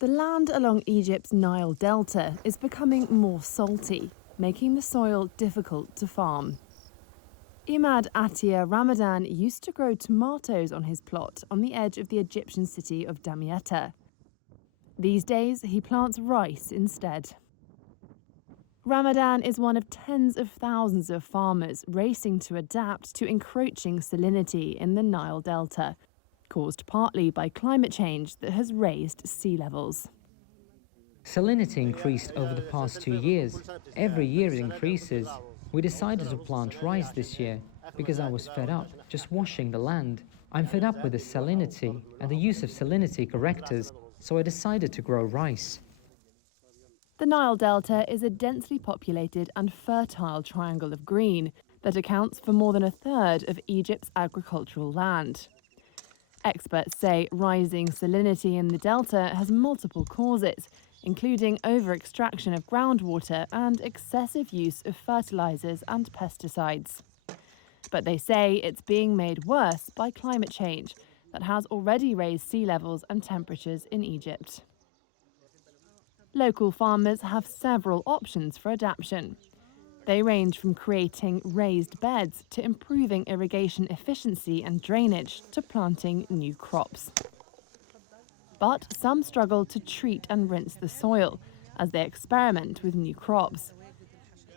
The land along Egypt's Nile Delta is becoming more salty, making the soil difficult to farm. Imad Attia Ramadan used to grow tomatoes on his plot on the edge of the Egyptian city of Damietta. These days, he plants rice instead. Ramadan is one of tens of thousands of farmers racing to adapt to encroaching salinity in the Nile Delta, caused partly by climate change that has raised sea levels. Salinity increased over the past 2 years. Every year it increases. We decided to plant rice this year because I was fed up just washing the land. I'm fed up with the salinity and the use of salinity correctors, so I decided to grow rice. The Nile Delta is a densely populated and fertile triangle of green that accounts for more than a third of Egypt's agricultural land. Experts say rising salinity in the delta has multiple causes, including over-extraction of groundwater and excessive use of fertilizers and pesticides. But they say it's being made worse by climate change that has already raised sea levels and temperatures in Egypt. Local farmers have several options for adaptation. They range from creating raised beds to improving irrigation efficiency and drainage to planting new crops. But some struggle to treat and rinse the soil as they experiment with new crops.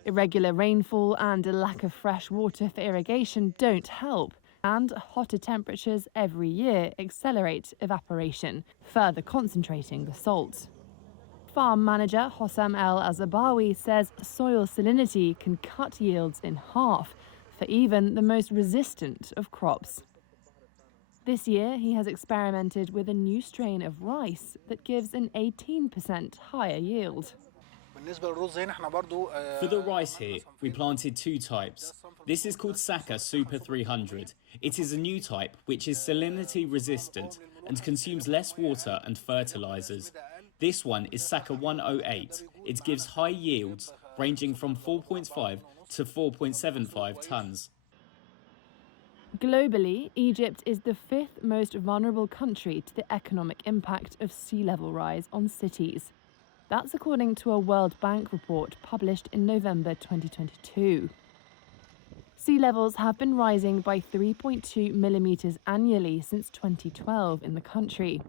Irregular rainfall and a lack of fresh water for irrigation don't help, and hotter temperatures every year accelerate evaporation, further concentrating the salt. Farm manager Hossam El Azabawi says soil salinity can cut yields in half for even the most resistant of crops. This year, he has experimented with a new strain of rice that gives an 18% higher yield. For the rice here, we planted two types. This is called Saka Super 300. It is a new type which is salinity resistant and consumes less water and fertilizers. This one is Saka 108. It gives high yields ranging from 4.5 to 4.75 tons. Globally, Egypt is the fifth most vulnerable country to the economic impact of sea level rise on cities. That's according to a World Bank report published in November 2022. Sea levels have been rising by 3.2 millimetres annually since 2012 in the country.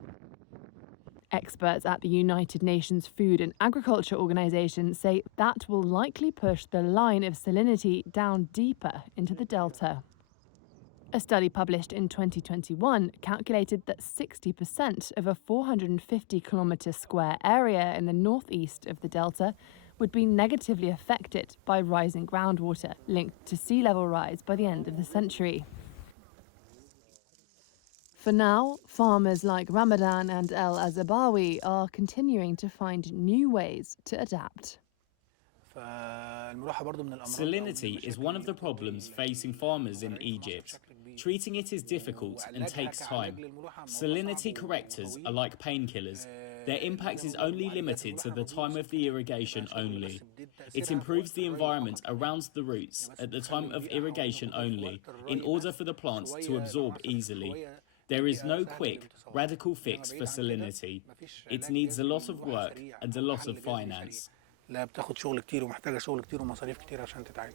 Experts at the United Nations Food and Agriculture Organization say that will likely push the line of salinity down deeper into the delta. A study published in 2021 calculated that 60% of a 450-kilometre square area in the northeast of the delta would be negatively affected by rising groundwater linked to sea level rise by the end of the century. For now, farmers like Ramadan and El Azabawi are continuing to find new ways to adapt. Salinity is one of the problems facing farmers in Egypt. Treating it is difficult and takes time. Salinity correctors are like painkillers. Their impact is only limited to the time of the irrigation only. It improves the environment around the roots at the time of irrigation only, in order for the plants to absorb easily. There is no quick, radical fix for salinity. It needs a lot of work and a lot of finance. لا بتاخد شغل كتير ومحتاجة شغل كتير ومصاريف كتير عشان تتعالج.